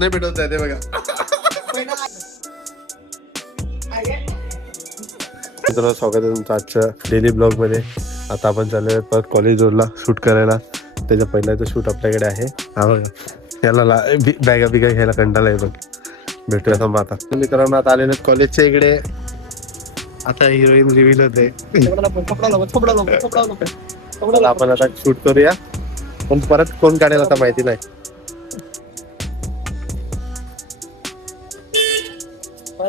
नाही भेटवत आहे ते बघा. स्वागत आहे तुमचं आजच्या डेली ब्लॉगमध्ये. आता आपण चाललोय परत कॉलेज रोडला शूट करायला. त्याच्या पहिल्याचं शूट आपल्याकडे आहे. हा बघा. याला ला बॅगा बिगा घ्यायला कंटाळा आहे बघ. भेटूया थांबा आता. मित्रांनो आता आलेले कॉलेजच्या इकडे. आता हिरोईन रिव्हील होते आपण आता शूट करूया. पण परत कोण काढेल आता माहिती नाही.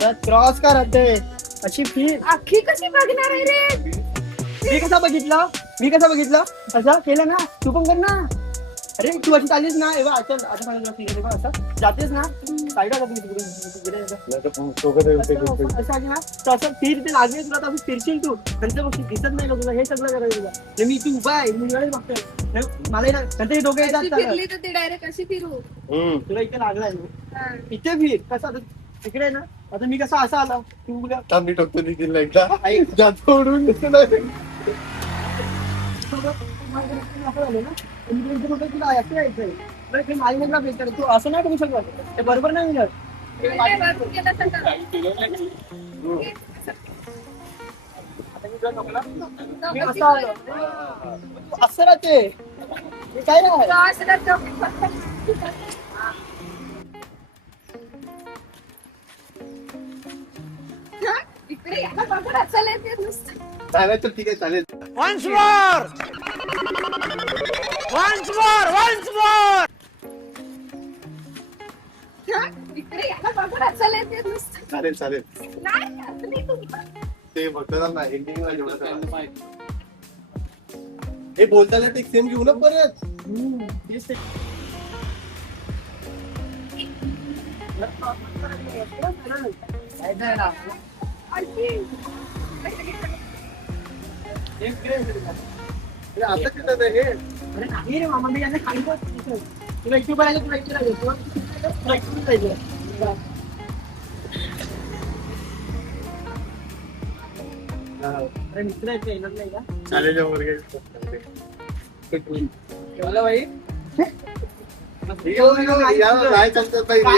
परत क्रॉस करते अशी फी अख्खी कशी बघणार आहे रे? मी कसा बघितलं? मी कसं बघितलं? असं केलं ना. तू पण कर ना. अरे तू अशी चाललीस ना. एव्हा असं असं असं जातेस ना. असं आली ना. तर असं फिर ते लागले तुला तर फिरशील तू. दिसत नाही का तुला? हे सगळं करायचं तुला. मी तू उभा आहे. मी मला ना येतात फिरली तर ती डायरेक्ट अशी फिरू? तुला इथे लागलाय. हा. इथे फिर. कसं आता तिकडे ना. आता मी कसा असा आला? तू उद्या मी टोकतो नितीनला एकदा जास्त उडून दिसत नाही. तू असं नाही करू शकत. ते बरोबर नाही मी असं आलो. तू असं राहते. हे काय नाही येते नुसतं. ठीक आहे चालेल Once more! Once more! Once more! हा? इकडे याला येते नुसतं. चालेल चालेल नाही, असं नाही ते बघतात ना एंडिंगला जेवढं हे बोलताना ते सेम घेऊ ना परत तेच ते. हे आता तिथं हे अरे नाही रे मामा मी यांना तुला इथे तुला इथे तुला इथे अरे मित्र येणार नाही का चालेल वर्ग ठेवलं बाई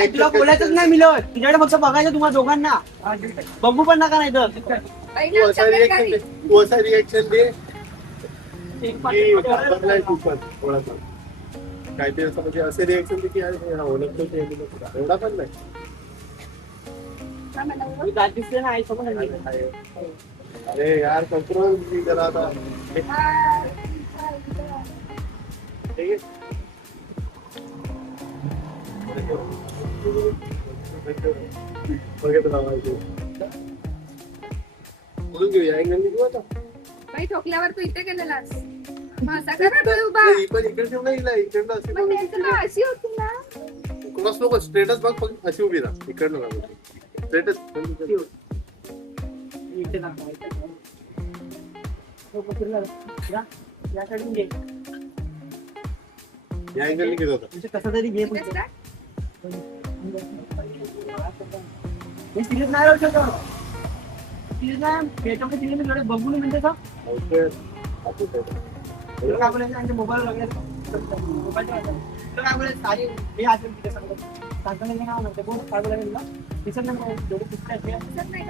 तुला बोलायचंच नाही मिळत तुझ्याकडे फक्त बघायचं तुम्हाला दोघांना बघू पण नका नाही तर पहिलं तू असा रिएक्शन दे की घाबरलाय तू पण थोडासा काहीतरी असं म्हणजे असे रिएक्शन दे की अरे हा ओळखतो ते मी एवढा पण नाही दात दिसले ना आई अरे यार कंट्रोल जरा आता बोलून घेऊया नंदी घेऊ आता बाई ठोकल्यावर तू इथे गेलेलास करा उभा नाही, पण इकडे ना हिला इकडनं अशी मग नेमकं बघ. ना अशी होती ना क्रॉस नको स्ट्रेटच बघ फक्त अशी उभी राहा इकडनं स्ट्रेटच इथे दाखव. तो पसरला. या, अँगलने घेत होता म्हणजे कसं तरी घे इथेच. ना? हे नाही राहू शकत नाही थोडं बघून म्हणजे का काय बोलायचं मोबाईल वगैरे मोबाईल काय बोलायचं सारी हे असेल तिथे सांगतो सांगताना काय म्हणते बोल काय बोलायचं तुला दिसत नाही का? नाही.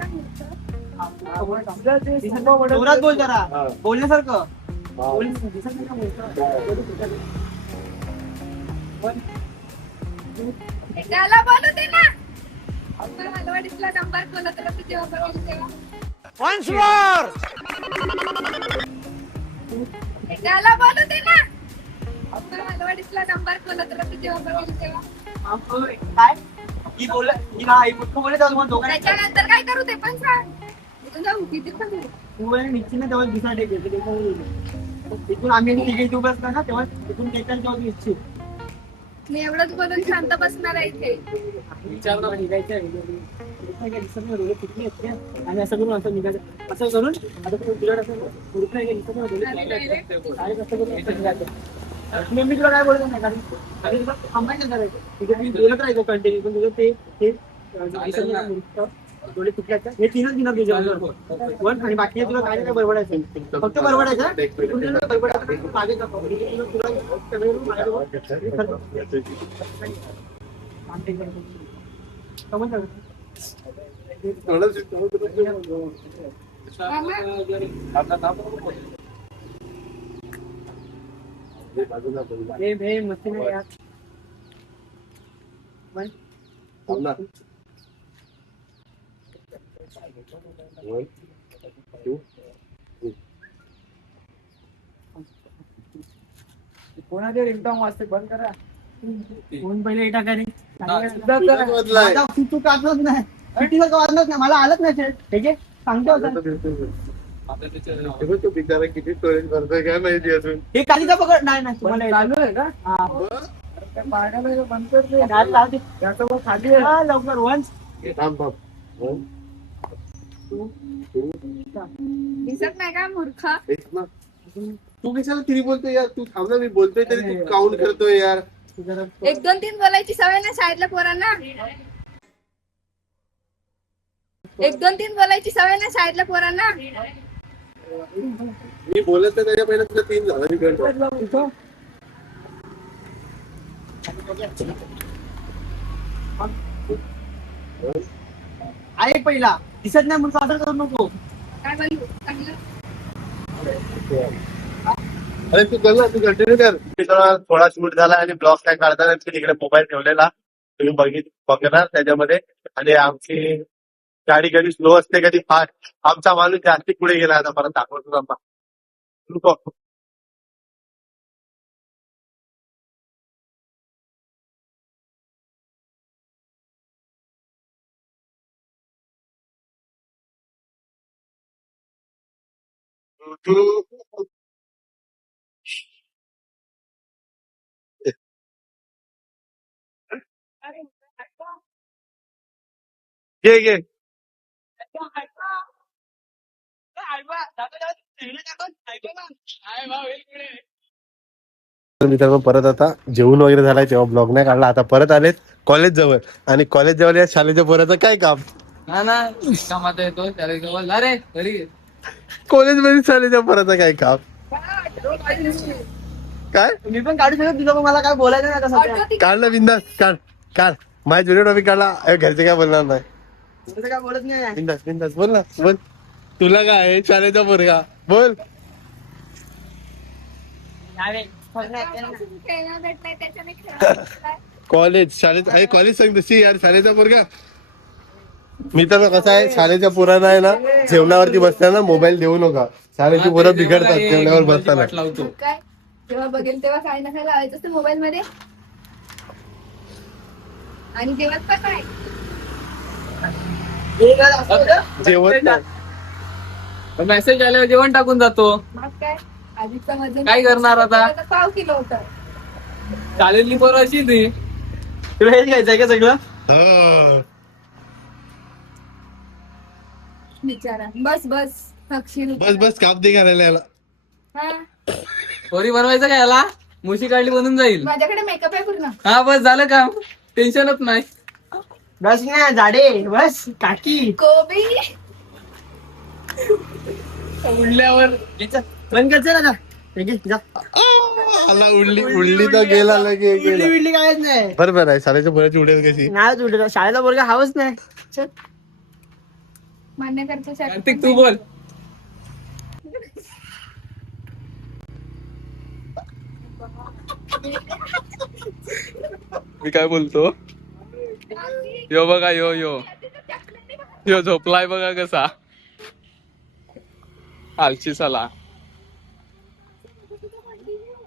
जोरात बोल जरा. बोलण्यासारखं. बोल दिसत नाही का बोलतं? डोळे एकाला बोलवते ना. नंबर बोलत होता तेव्हा. बोलवते ना. नंबर बोलत होता तेव्हा. काय ही बोल ही नाही मुख्य बोलत आहे तुम्हाला दोघांना त्याच्यानंतर काय करू ते पण सांग. इथून जाऊ किती पण जाऊ. तू आणि निश्चित तेव्हा दिसा टेकेल ते काही तिथून आम्ही तिघे उभे असतो ना तेव्हा तिथून टेकायला तेव्हा निश्चित मी एवढंच बोलून शांत बसणार आहे इथे. विचारलं निघायचं ते. आणि असं करून असं निघायचं. असं करून आता तू तुझ्याकडे असं नाही, असं करून असं निघायचं. मी मी तुला काय बोलतो नाही कारण कारण तुला थांबायचं करायचं तिथे मी बोलत राहायचो कंटिन्यू पण तुझं ते ते डोळे हे तीनच दिनात तुझ्या वन आणि बाकी तुला काय काय बरबडायचं फक्त बरबडायचं बरबडायचं, मागे. तुला-? हे हे मस्ती नाही यार पण कोणाचे रिंगटॉंग वाजते? बंद करा. पहिले टाका रे तू टाकलंच नाही अरे तिला का वाजलंच नाही. मला आलंच नाही. ठीक आहे? सांगतो आता. तो बिचारा किती स्टोरेज भरतोय काय माहिती अजून? हे कालीचा पकड. नाही नाही तुम्हाला चालू आहे का? हा. बंद कर दे. गाडी लाव दे. खाली आहे. हा, लवकर. वन्स थांब थांब. दिसत नाही का मूर्ख? ना. तू कशाला तिने बोलतोय यार? तू थांब ना मी बोलतोय तरी तू काउंट करतोय यार. एक दोन तीन बोलायची सवय ना शाळेतल्या पोरांना? एक दोन तीन बोलायची सवय ना शाळेतल्या पोरांना? मी बोलत नाही त्याच्या पहिला तुला तीन झाला मी करतो आहे पहिला. दिसत नाही म्हणून ऑर्डर करू नको. काय बोलू चांगलं अरे तू कर तू कंटिन्यू कर. थोडा शूट झाला आणि ब्लॉग काय काढताना तिकडे मोबाईल ठेवलेला. तुम्ही बघित बघणार त्याच्यामध्ये. आणि आमची गाडी कधी स्लो असते कधी फास्ट आमचा माणूस जास्ती पुढे गेला आता परत दाखवतो थांबा. रुको. घे घे तर मित्रांनो परत आता जेवण वगैरे झालाय तेव्हा ब्लॉग नाही काढला आता परत आलेत कॉलेज जवळ आणि कॉलेज जवळ या शाळेच्या पोराचं काय काम ना ना कामात येतो त्याला जवळ अरे घरी कॉलेजमध्ये शाळेच्या पोराचं काय काम? काय? मी पण काढू शकत तुझं मला काय बोलायचं नाही आता सध्या. बिंदास काढ काढ. माझ्या जुन्या टॉपिक काढला अरे घरचे काय बोलणार नाही. तुझं काय बोलत नाही. बिंदास बिंदास बोल ना बोल. तुला काय आहे शाळेचा पोरगा? बोल. कॉलेज शाळेत अरे कॉलेज सांग तशी यार शाळेचा पोरगा. मित्रांनो कसं आहे शाळेच्या पोरांना आहे ना जेवणावरती बसताना मोबाईल देऊ नका. शाळेची पोरं बिघडतात जेवणावर बसताना. लावतो. काय? जेव्हा बघेल तेव्हा काही ना काही लावायचं असतं मोबाईल मध्ये? आणि जेवत पण काय नाही. मेसेज आल्यावर जेवण टाकून जातो. मग काय? आधीचं वजन काय करणार आता? तर पाव किलो होतं. चालेली पोरं अशी ती. तुला हेच घ्यायचंय का सगळं? हो. बिचारा. बस बस. थकशील बस बस काप दे घालायला याला. हा? पोरी बनवायचं काय याला? मुशी काढली बनून जाईल. माझ्याकडे मेकअप आहे पूर्ण. हा बस झालं काम. टेन्शनच नाही. बस ना झाडे बस काकी. कोबी. उडल्यावर. बंद करते ना जा. आला उडली उडली तर गेला लगे गेला. बिडली कायच नाही. बरोबर आहे शाळेच्या पोराची उडेल कशी? नाही उडलं शाळेचा पोरगा हवंच नाही. चल. मान्य करतो कार्तिक तू बोल. मी काय बोलतो? यो बघा यो यो. यो झोपलाय बघा कसा. आलची सला.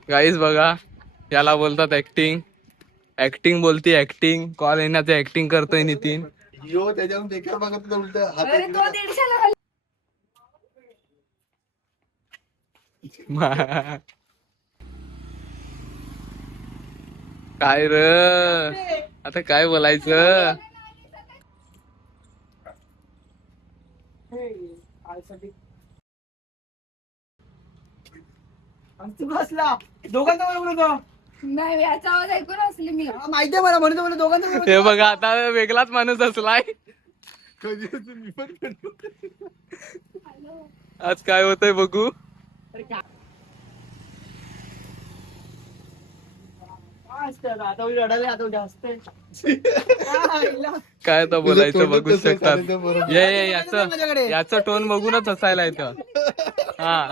गाईज बघा. याला बोलतात ऍक्टिंग ऍक्टिंग बोलती ऍक्टिंग कॉल येण्याचं ऍक्टिंग करतोय नितीन. यो त्याच्यावर बेकार बघत उलट. अरे तो दीडशेला घाल. काय र? आता काय बोलायचं? आणि तू बसला दोघांचा बरोबर बोलतो. नाही याचा आवाज ऐकून असली मी. हा, माहितीये मला म्हणून बोलतो दोघांचा बरोबर हे बघा आता वेगळाच माणूस असलाय. मी पण करतो. आज काय होतंय बघू. काय असतं आता? उडी रडायला आता उडी हसते हा, हिला. काय तर बोलायचं बघू तसं शकतात. बरोबर. ये ये याचं याचं टोन बघूनच हसायला येतं. हा.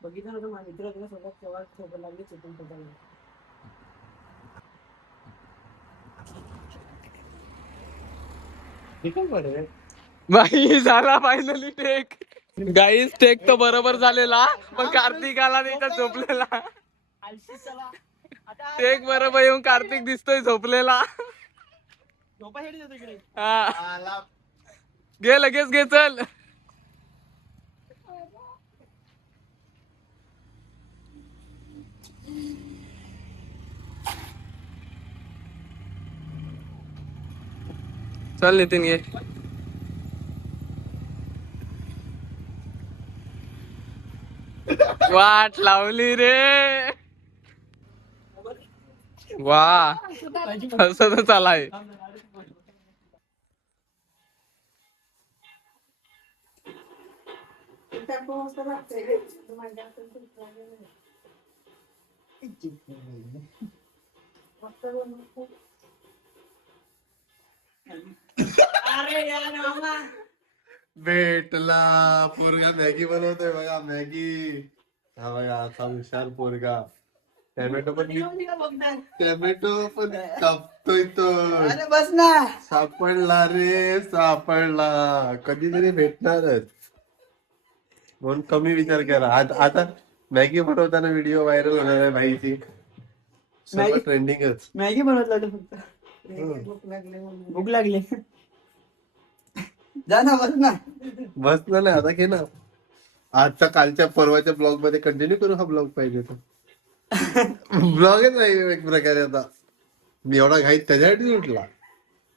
बघितलं नव्हतं माझ्या मित्र तुला सोबत तेव्हा सोबत लागले. चिकन पदार्थ बाई झाला फायनली टेक गाईस टेक तर बरोबर झालेला पण कार्तिक आला नाही तर झोपलेला. आलशी चला आता टेक बरोबर येऊन कार्तिक दिसतोय झोपलेला. झोपासाठी देतो इकडे. हा. घे लगेच घे चल. चल नितीन घे वाट लावली रे. वा. असं तर चालाय अरे यार मामा भेटला पोरगा मॅगी बनवतोय बघा मॅगी. हा बघा असा हुशार पोरगा. टॅमॅटो पण टॅमॅटो पण कापतोय तो. अरे बस ना. सापडला रे सापडला. कधीतरी भेटणारच. म्हणून कमी विचार करा. आता आता मॅगी बनवताना व्हिडिओ व्हायरल होणार आहे मॅगी- ट्रेंडिंगच मॅगी बनवत होते फक्त. भूक लागली. जा ना बस ना. बस ना नाही आता घे ना. आजच्या कालच्या परवाच्या ब्लॉगमध्ये कंटिन्यू करू हा ब्लॉग पाहिजे तर. ब्लॉगच आहे एक प्रकारे आता. मी एवढा घाईत त्याच्यासाठी उठला.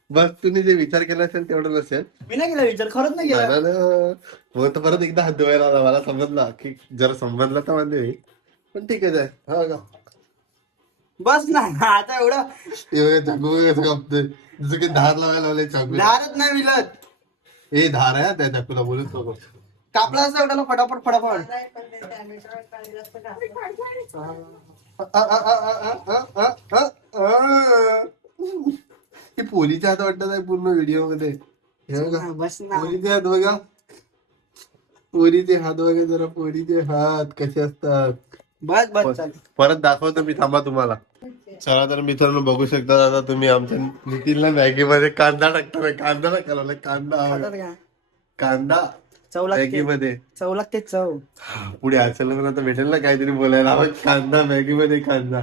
बस तुम्ही जे विचार केला असेल तेवढं नसेल. मी नाही केला विचार खरंच नाही केला. नाही. मग तर परत एकदा हात धुवायला आला मला समजला. की जर समजला तर मध्ये होईल. पण ठीक आहे हा का बस ना आता एवढं. एवढं चाकू जसं की धार लावायला लावले चाकू. दारच नाही मिळत. हे धार आहे त्या तुला बोलत. नको कापला त्याला? फटाफट फटाफट. पोलीच्या हात वाटत आहे पूर्ण व्हिडिओमध्ये पोलीचे हात बघा. पोरीचे हात बघा जरा पोरीचे हात कसे असतात. बस बस परत दाखवतो मी थांबा तुम्हाला. चला तर मित्रांनो बघू शकता आता तुम्ही आमच्या नितीनला मॅगी मध्ये कांदा टाकताना कांदा टाकायला कांदा. खातात का? कांदा चव मॅगी लागते. मध्ये चव लागते चव. पुढे अचानक आता भेटेल ना काहीतरी बोलायला. आपण कांदा मॅगी मध्ये कांदा.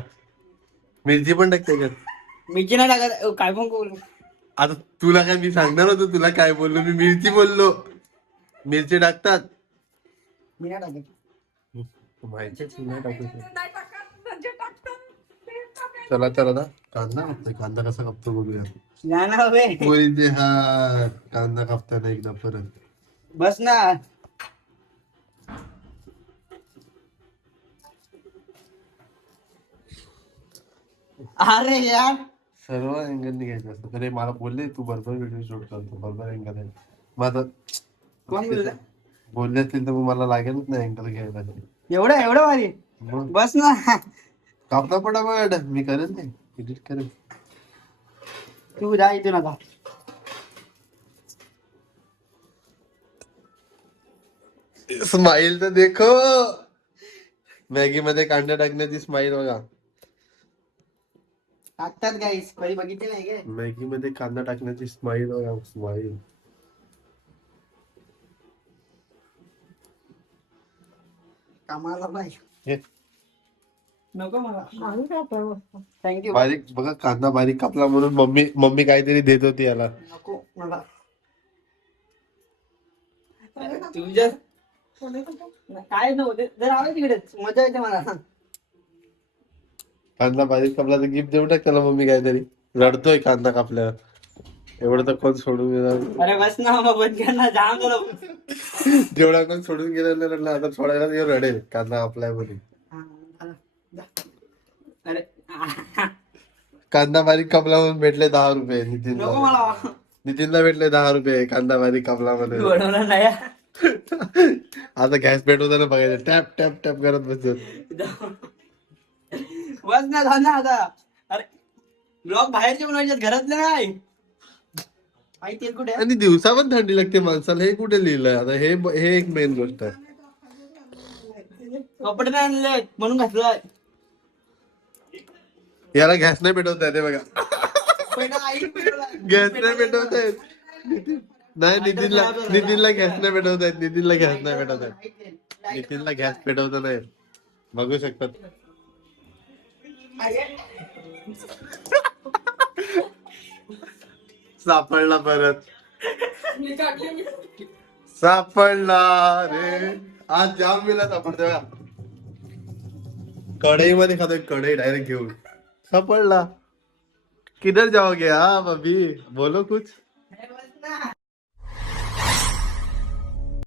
मिरची पण टाक त्याच्यात मिरची नाही टाकत. अ, काय पण बोल आता तुला काय मी सांगणार होतो तुला काय बोललो? मी मिरची बोललो. मिरची टाकतात. मी नाही टाकत. माहितीच नाही टाकू शकत. चला तर आता कांदा कापतोय. कांदा कसा कापतो बघूया. ना बे पोरीचे हा. कांदा कापताना एकदा परत. बस ना. अरे यार. सर्व अँगलने घ्यायचं असतं. तर मला बोलले तू बरोबर व्हिडिओ शूट करतो. बरोबर अँगल आहे. मग आता कोण बोललं? बोलले असतील तर मग मला लागेलच नाही अँगल घ्यायला. एवढं एवढं भारी. मग? बस ना. कापला पटापट मी करेन ते एडिट करेन. तू जा इथून आता. स्माइल तर देखो. मॅगी मध्ये कांदा टाकण्याची स्माइल बघा. टाकतात गाईस कधी बघितले नाही काय? मॅगी मध्ये कांदा टाकण्याची स्माइल बघा स्माइल कामाला हे, मला थँक्यू बारीक बघा कांदा बारीक कापला म्हणून मम्मी मम्मी काहीतरी देत होती याला. नको मला. तुझ्या काय नव्हते जर आलं तिकडेच मजा येते मला कांदा बारीक कापला तर गिफ्ट देऊ टाक त्याला मम्मी काहीतरी. रडतोय कांदा कापल्यावर. एवढं तर कोण सोडून गेला? अरे बस ना जाम जेवढा कोण सोडून गेलेलं रडला आता सोडायला रडेल. कांदा कापलायमध्ये अरे कांदा बारीक कापला म्हणून भेटले दहा रुपये नको नितीनला मला. नितीनला भेटले दहा रुपये कांदा बारीक कापला मध्ये नाही. आता गॅस पेटवताना बघायचं. टॅप टॅप टॅप करत बसत. बस ना झालं आता. अरे ब्लॉग बाहेरचे बनवायचे घरातले नाही. आई तेल कुठे आहे? आणि दिवसा पण थंडी लागते माणसाला. हे कुठे लिहिलंय? आता हे हे एक मेन गोष्ट आहे. कपडे नाही आणले म्हणून घातलाय. याला गॅस नाही पेटवता येते बघा. गॅस नाही पेटवता येत. नाही नितीनला नितीनला गॅस नाही पेटवता येत. नितीनला गॅस नाही पेटवता येत. नितीनला गॅस पेटवता नाही येत. बघू शकतात. सापडला परत. सापडला रे. आज जाम मिला सापडतो का कढईमध्ये खातोय कढई डायरेक्ट घेऊन. सापडला. किधर जाओगे आप अभी? बोलो कुछ.